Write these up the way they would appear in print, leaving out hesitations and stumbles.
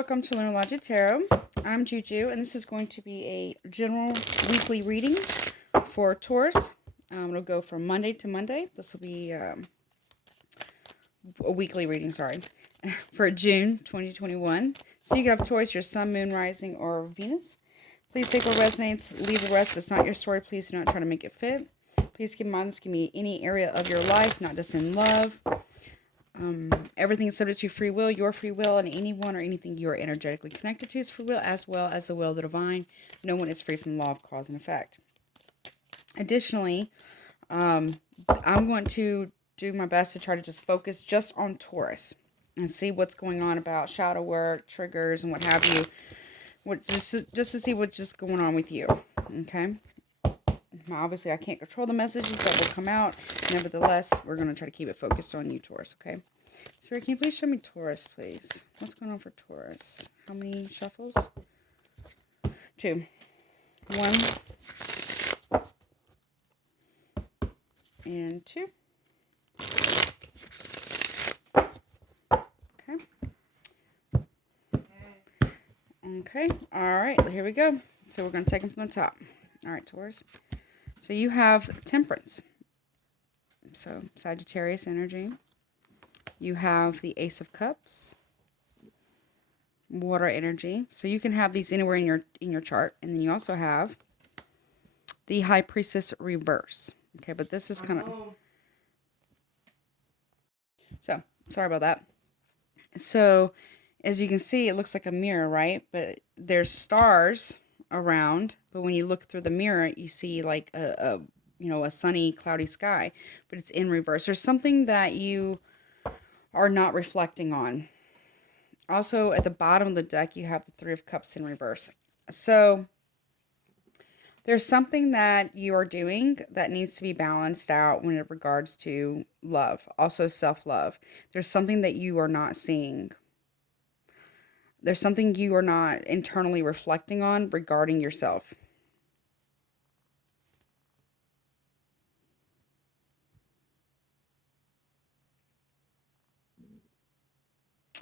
welcome to Lunar Logic Tarot. I'm Juju, and this is going to be a general weekly reading for Taurus. It'll go from Monday to Monday. This will be a weekly reading, for June 2021. So you can have Taurus, your Sun, Moon, Rising, or Venus. Please take what resonates, leave the rest. If it's not your story, please do not try to make it fit. Please keep in mind this can be any area of your life, not just in love. Everything is subject to free will, your free will, and anyone or anything you are energetically connected to is free will, as well as the will of the divine. No one is free from the law of cause and effect. Additionally, I'm going to do my best to try to just focus just on Taurus and see what's going on about shadow work, triggers, and what have you. Just to see what's just going on with you. Okay. Obviously, I can't control the messages that will come out. Nevertheless, we're going to try to keep it focused on you, Taurus, okay? Spirit, can you please show me Taurus, please? What's going on for Taurus? How many shuffles? 2. 1. And 2. Okay. Okay. All right. Here we go. So we're going to take them from the top. All right, Taurus. So you have Temperance. So Sagittarius energy. You have the Ace of Cups. Water energy. So you can have these anywhere in your chart. And then you also have the High Priestess reverse. Okay, but this is kind of... So, sorry about that. So, as you can see, it looks like a mirror, right? But there's stars around, but when you look through the mirror, you see like a sunny, cloudy sky, but it's in reverse. There's something that you are not reflecting on. Also, at the bottom of the deck, you have the Three of Cups in reverse. So, there's something that you are doing that needs to be balanced out when it regards to love. Also, self-love. There's something that you are not seeing. There's something you are not internally reflecting on regarding yourself.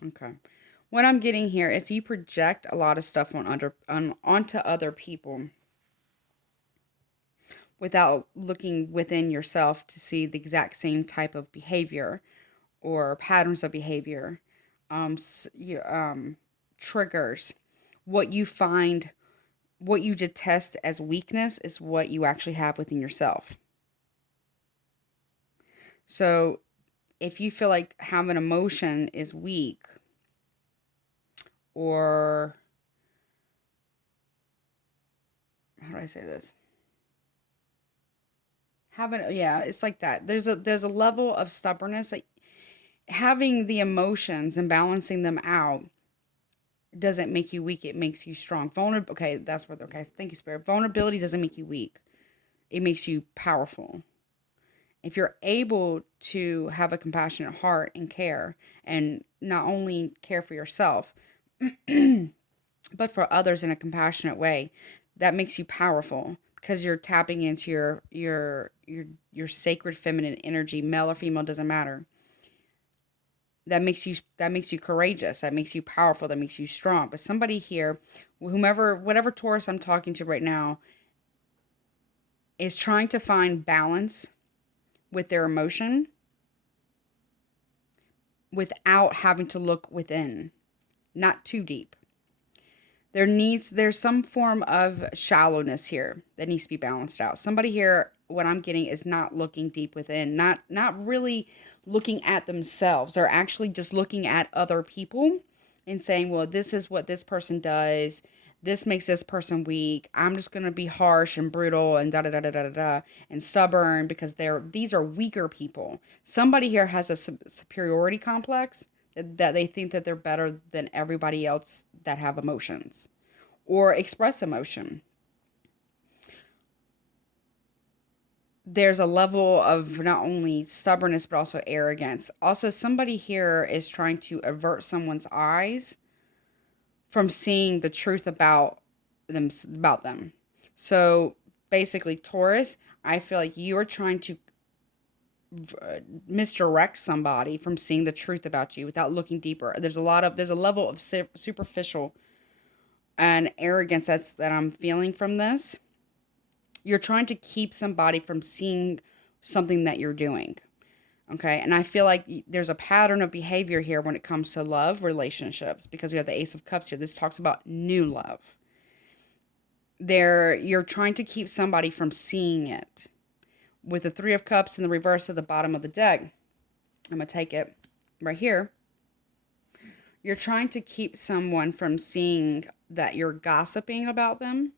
Okay. What I'm getting here is you project a lot of stuff onto other people without looking within yourself to see the exact same type of behavior or patterns of behavior. Triggers. What you find, what you detest as weakness is what you actually have within yourself. So if you feel like having emotion is weak, or how do I say this? It's like that. There's a level of stubbornness, like having the emotions and balancing them out doesn't make you weak. It makes you strong. Okay, thank you, Spirit. Vulnerability doesn't make you weak. It makes you powerful. If you're able to have a compassionate heart and care, and not only care for yourself, but for others in a compassionate way, that makes you powerful because you're tapping into your sacred feminine energy, male or female, doesn't matter. That makes you courageous. That makes you powerful. That makes you strong. But somebody here, whatever Taurus I'm talking to right now, is trying to find balance with their emotion without having to look within, not too deep. There's some form of shallowness here that needs to be balanced out. Somebody here, what I'm getting, is not looking deep within, not really looking at themselves. They're actually just looking at other people and saying, well, this is what this person does. This makes this person weak. I'm just going to be harsh and brutal and and stubborn because these are weaker people. Somebody here has a superiority complex that they think that they're better than everybody else that have emotions or express emotion. There's a level of not only stubbornness, but also arrogance. Also, somebody here is trying to avert someone's eyes from seeing the truth about them. So basically, Taurus, I feel like you are trying to misdirect somebody from seeing the truth about you without looking deeper. There's a level of superficial and arrogance that I'm feeling from this. You're trying to keep somebody from seeing something that you're doing. Okay. And I feel like there's a pattern of behavior here when it comes to love relationships, because we have the Ace of Cups here. This talks about new love. You're trying to keep somebody from seeing it. With the Three of Cups in the reverse at the bottom of the deck, I'm going to take it right here. You're trying to keep someone from seeing that you're gossiping about them.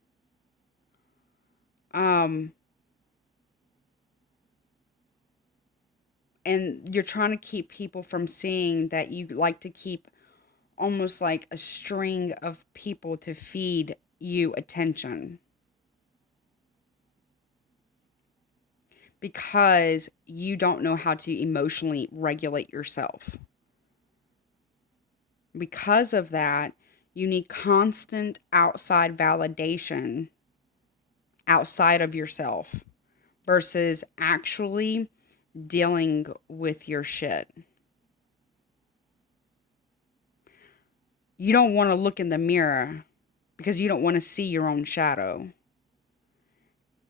And you're trying to keep people from seeing that you like to keep almost like a string of people to feed you attention. Because you don't know how to emotionally regulate yourself. Because of that, you need constant outside validation outside of yourself versus actually dealing with your shit. You don't want to look in the mirror because you don't want to see your own shadow.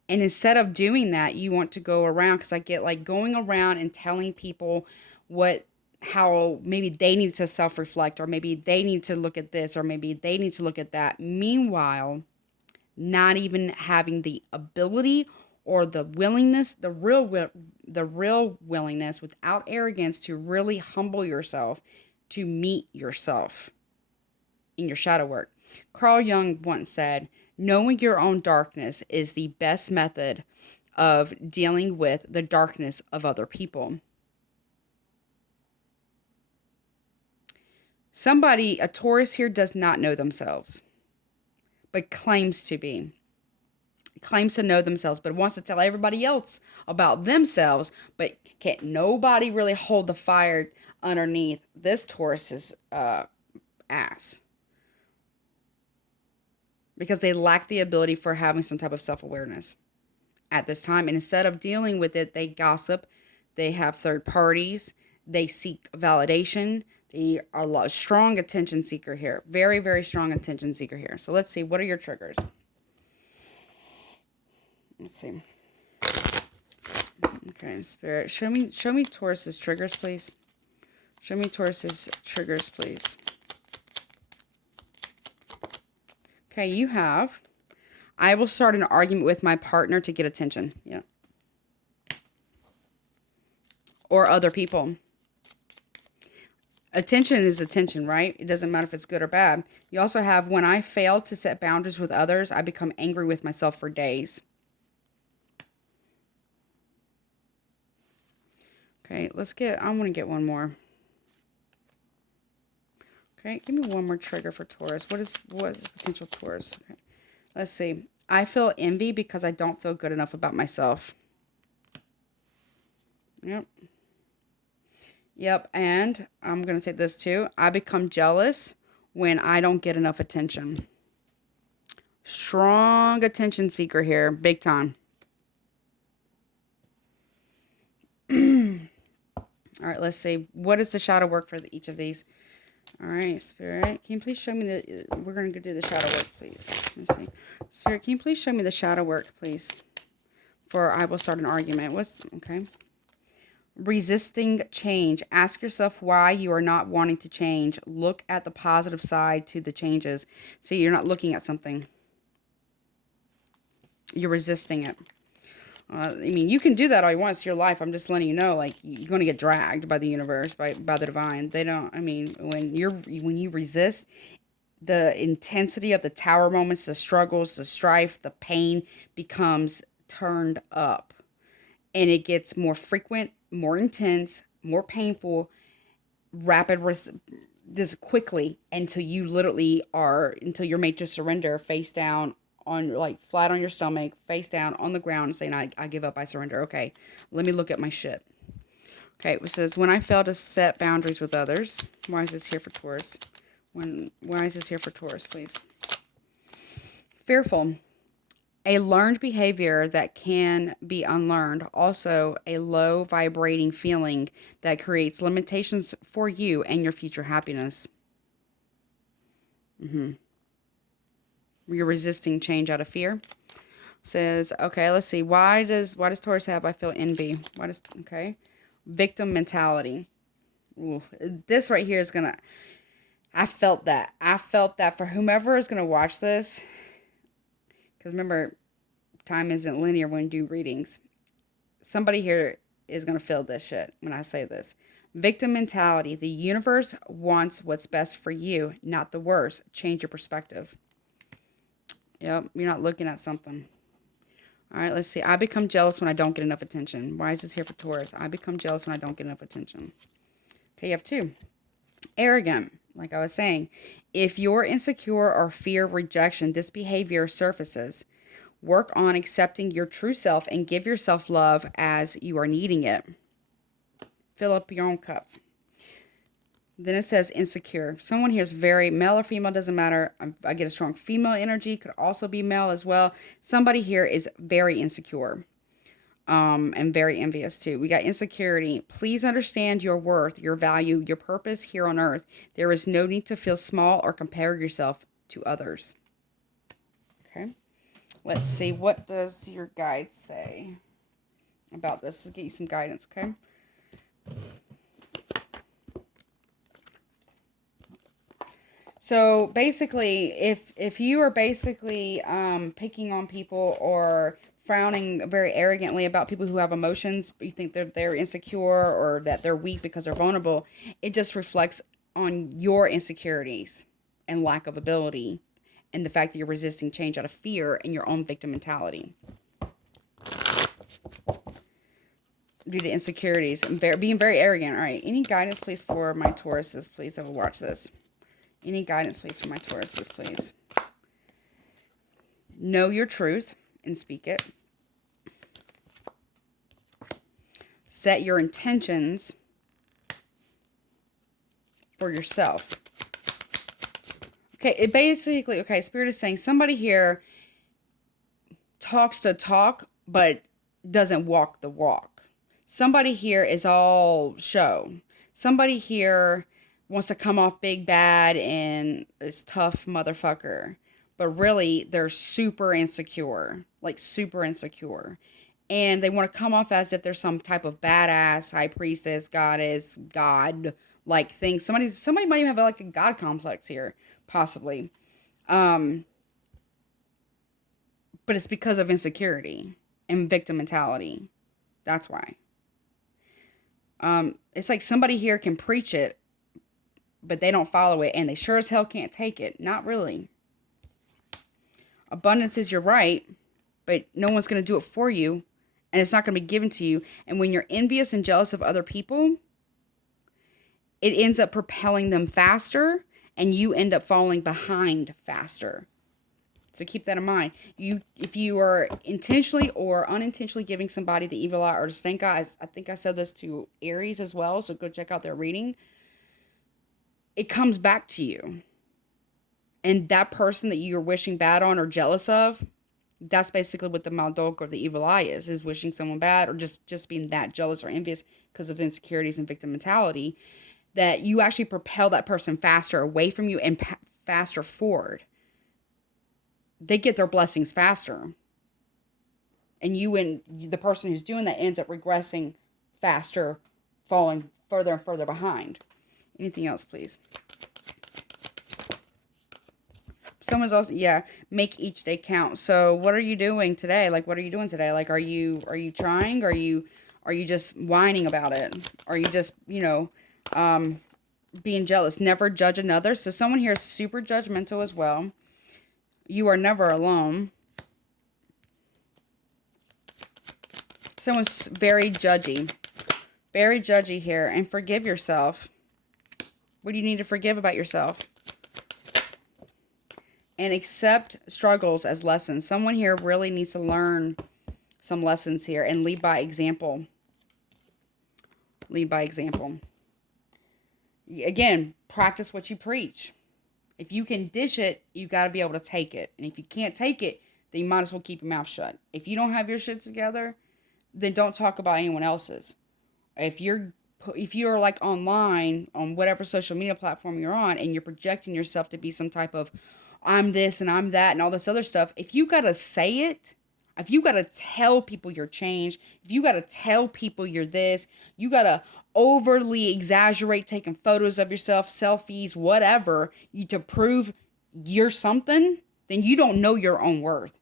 And instead of doing that, you want to go around, because I get like going around and telling people how maybe they need to self-reflect, or maybe they need to look at this, or maybe they need to look at that. Meanwhile, not even having the ability or the willingness, the real willingness without arrogance to really humble yourself, to meet yourself in your shadow work. Carl Jung once said, knowing your own darkness is the best method of dealing with the darkness of other people. A Taurus here does not know themselves, but claims to be. Claims to know themselves, but wants to tell everybody else about themselves, but can't nobody really hold the fire underneath this Taurus's ass. Because they lack the ability for having some type of self-awareness at this time. And instead of dealing with it, they gossip, they have third parties, they seek validation. They are a strong attention seeker here. Very, very strong attention seeker here. So let's see, what are your triggers? Let's see. Okay, Spirit, show me Taurus's triggers, please. Show me Taurus's triggers, please. Okay, you have, I will start an argument with my partner to get attention. Yeah. Or other people. Attention is attention, right? It doesn't matter if it's good or bad. You also have, when I fail to set boundaries with others, I become angry with myself for days. Okay, I want to get one more. Okay, give me one more trigger for Taurus. What is potential Taurus? Okay, let's see. I feel envy because I don't feel good enough about myself. Yep, and I'm going to say this too. I become jealous when I don't get enough attention. Strong attention seeker here, big time. All right, let's see. What is the shadow work for each of these? All right, Spirit, can you please show me we're going to do the shadow work, please. Let's see. Spirit, can you please show me the shadow work, please? For I will start an argument. Okay. Resisting change. Ask yourself why you are not wanting to change. Look at the positive side to the changes. See, you're not looking at something. You're resisting it. I mean, you can do that all you want. It's your life. I'm just letting you know, like, you're going to get dragged by the universe, by the divine. They don't, I mean, when you resist, the intensity of the tower moments, the struggles, the strife, the pain becomes turned up. And it gets more frequent, more intense, more painful, this quickly until you literally until you're made to surrender, face down, like flat on your stomach, face down on the ground, saying, I give up, I surrender. Okay, let me look at my shit. Okay, it says, when I fail to set boundaries with others. Why is this here for Taurus? Why is this here for Taurus, please? Fearful. A learned behavior that can be unlearned. Also, a low vibrating feeling that creates limitations for you and your future happiness. You're resisting change out of fear. Says, okay, let's see. Why does Taurus have I feel envy? Okay. Victim mentality. Ooh, this right here is gonna, I felt that. I felt that for whomever is gonna watch this. Because remember, time isn't linear when you do readings. Somebody here is going to feel this shit when I say this. Victim mentality. The universe wants what's best for you, not the worst. Change your perspective. Yep, you're not looking at something. All right, let's see. I become jealous when I don't get enough attention. Why is this here for Taurus? I become jealous when I don't get enough attention. Okay, you have 2. Arrogant. Like I was saying, if you're insecure or fear rejection, this behavior surfaces. Work on accepting your true self and give yourself love as you are needing it. Fill up your own cup. Then it says insecure. Someone here is very male or female, doesn't matter. I get a strong female energy. Could also be male as well. Somebody here is very insecure. And very envious too. We got insecurity. Please understand your worth, your value, your purpose here on earth. There is no need to feel small or compare yourself to others. Okay. Let's see. What does your guide say about this? Let's get you some guidance, okay? So basically, if you are basically picking on people or frowning very arrogantly about people who have emotions, you think they're insecure or that they're weak because they're vulnerable, it just reflects on your insecurities and lack of ability and the fact that you're resisting change out of fear and your own victim mentality. Due to insecurities and being very arrogant. All right, any guidance, please, for my Tauruses, please, that will watch this. Any guidance, please, for my Tauruses, please. Know your truth and speak it. Set your intentions for yourself. Okay, it basically, okay, Spirit is saying somebody here talks the talk, but doesn't walk the walk. Somebody here is all show. Somebody here wants to come off big bad and is tough motherfucker. But really, they're super insecure. Like, super insecure. And they want to come off as if they're some type of badass, high priestess, goddess, god-like thing. Somebody might even have like a god complex here, possibly. But it's because of insecurity and victim mentality. That's why. It's like somebody here can preach it, but they don't follow it, and they sure as hell can't take it. Not really. Abundance is your right, but no one's going to do it for you, and it's not going to be given to you. And when you're envious and jealous of other people, it ends up propelling them faster, and you end up falling behind faster. So keep that in mind. If you are intentionally or unintentionally giving somebody the evil eye or the stink eye, I think I said this to Aries as well, so go check out their reading. It comes back to you. And that person that you're wishing bad on or jealous of, that's basically what the Maldok or the evil eye is wishing someone bad or just being that jealous or envious because of insecurities and victim mentality, that you actually propel that person faster away from you and faster forward. They get their blessings faster. And you and the person who's doing that ends up regressing faster, falling further and further behind. Anything else, please? Someone's also, yeah, make each day count. So what are you doing today? Like, what are you doing today? Like, are you trying? Are you just whining about it? Are you just, being jealous? Never judge another. So someone here is super judgmental as well. You are never alone. Someone's very judgy. Very judgy here. And forgive yourself. What do you need to forgive about yourself? And accept struggles as lessons. Someone here really needs to learn some lessons here and lead by example. Lead by example. Again, practice what you preach. If you can dish it, you got to be able to take it. And if you can't take it, then you might as well keep your mouth shut. If you don't have your shit together, then don't talk about anyone else's. If you're like online on whatever social media platform you're on and you're projecting yourself to be some type of I'm this and I'm that and all this other stuff, if you got to say it, if you got to tell people you're changed, if you got to tell people you're this, you got to overly exaggerate taking photos of yourself, selfies, whatever, to prove you're something, then you don't know your own worth.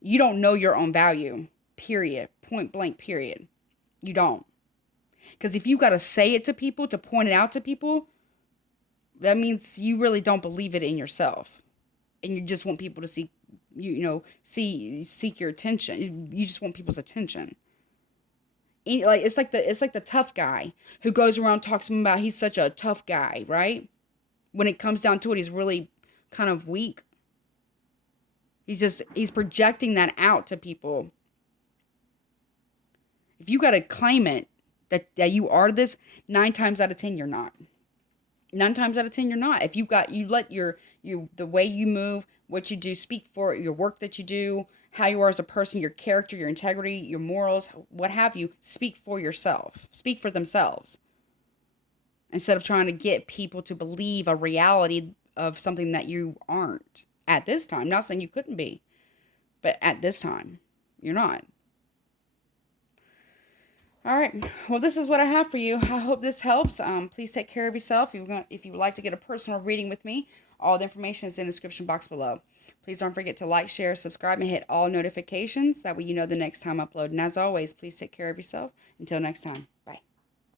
You don't know your own value, period. Point blank, period. You don't. Because if you got to say it to people, to point it out to people, that means you really don't believe it in yourself. And you just want people to see, seek your attention. You just want people's attention. And it's like the tough guy who goes around talking about he's such a tough guy, right? When it comes down to it, he's really kind of weak. He's projecting that out to people. If you got to claim it, that you are this, 9 times out of 10 you're not. 9 times out of 10 you're not. If you let the way you move, what you do, speak for your work that you do, how you are as a person, your character, your integrity, your morals, what have you, speak for yourself. Speak for themselves. Instead of trying to get people to believe a reality of something that you aren't at this time. Not saying you couldn't be, but at this time, you're not. All right. Well, this is what I have for you. I hope this helps. Please take care of yourself. If you would like to get a personal reading with me, all the information is in the description box below. Please don't forget to like, share, subscribe, and hit all notifications. That way you know the next time I upload. And as always, please take care of yourself. Until next time. Bye.